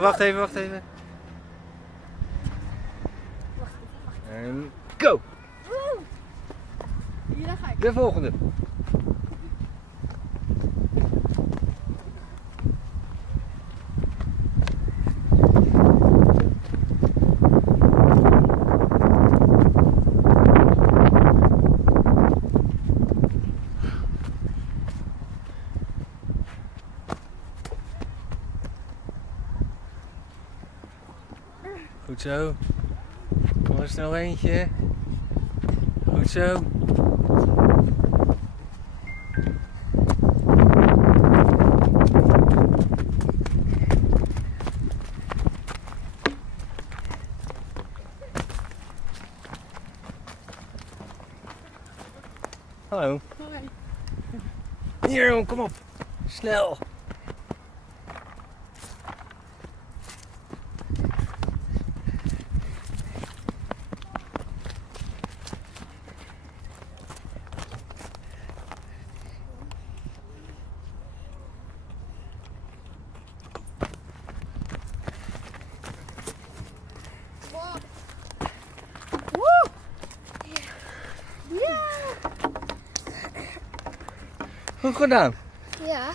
wacht even. Wacht even. En go! Woe! Hier, daar ga ik. De volgende. Goed zo. Kom er snel eentje. Goed zo. Hallo. Hoi. Hier jongen, kom op. Snel. Woe! Ja! Goed gedaan. Ja.